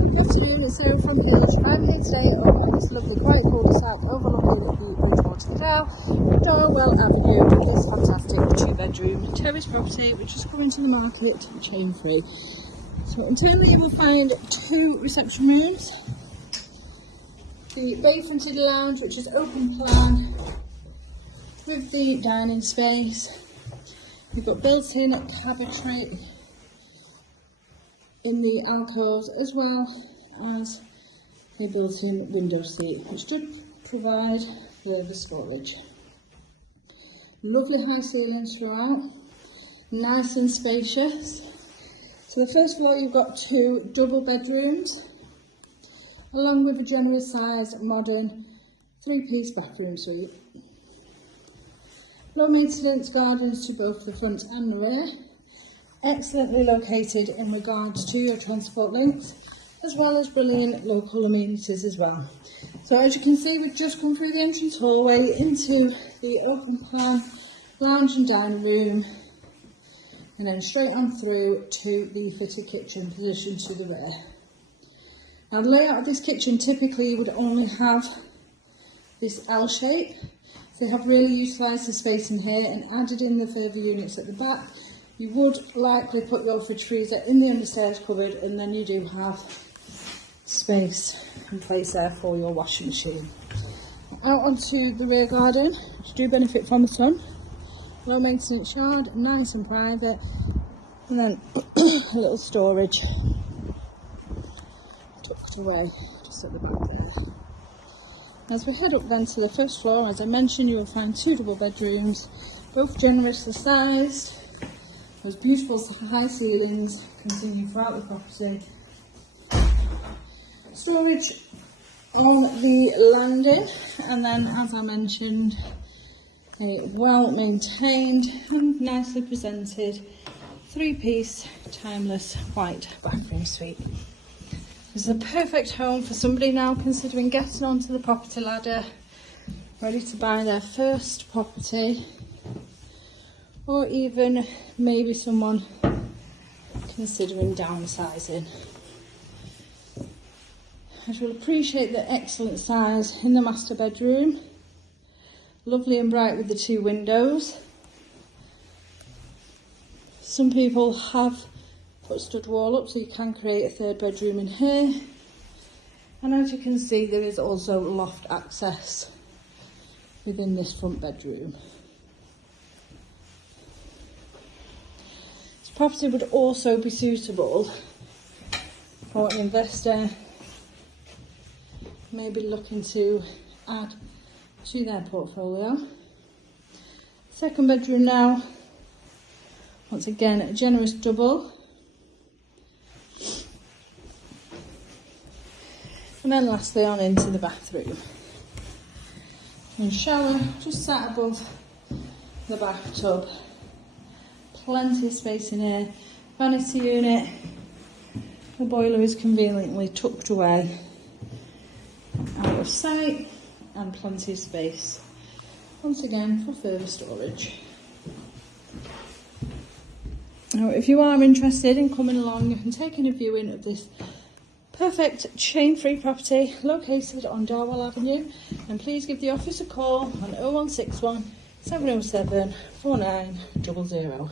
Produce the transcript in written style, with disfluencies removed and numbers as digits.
Good afternoon, it's Sarah from Eccles. I'm here today on this lovely quiet cul-de-sac overlooking the Bridgewater Canal, Darwell Avenue, with this fantastic 2-bedroom terrace property which is coming to the market chain free. So internally you will find 2 reception rooms, the bay fronted lounge which is open plan with the dining space. You've got built-in cabinetry in the alcoves, as well as a built-in window seat which should provide further storage. Lovely high ceilings throughout, nice and spacious. So the first floor you've got 2 double bedrooms along with a generous sized modern 3-piece bathroom suite. Low maintenance gardens to both the front and the rear. Excellently located in regards to your transport links, as well as brilliant local amenities as well. So as you can see, we've just come through the entrance hallway into the open plan lounge and dining room, and then straight on through to the fitted kitchen positioned to the rear. Now the layout of this kitchen typically would only have this L shape. They have really utilised the space in here and added in the further units at the back. You would likely put your fridge freezer in the understairs cupboard, and then you do have space in place there for your washing machine. Out onto the rear garden, which do benefit from the sun. Low maintenance yard, nice and private, and then a little storage tucked away just at the back there. As we head up then to the first floor, as I mentioned, you will find 2 double bedrooms, both generously sized. Those beautiful high ceilings continue throughout the property. Storage on the landing, and then as I mentioned, a well maintained and nicely presented 3-piece timeless white bathroom suite. This is a perfect home for somebody now considering getting onto the property ladder, ready to buy their first property, or even maybe someone considering downsizing. I will appreciate the excellent size in the master bedroom, lovely and bright with the 2 windows. Some people have put stud wall up so you can create a 3rd bedroom in here, and as you can see there is also loft access within this front bedroom. Property would also be suitable for an investor maybe looking to add to their portfolio. 2nd bedroom now, once again a generous double, and then lastly on into the bathroom. And shower just sat above the bathtub. Plenty of space in here, vanity unit, the boiler is conveniently tucked away out of sight, and plenty of space once again for further storage. Now if you are interested in coming along and taking a viewing of this perfect chain free property located on Darwell Avenue, then please give the office a call on 0161 707 4900.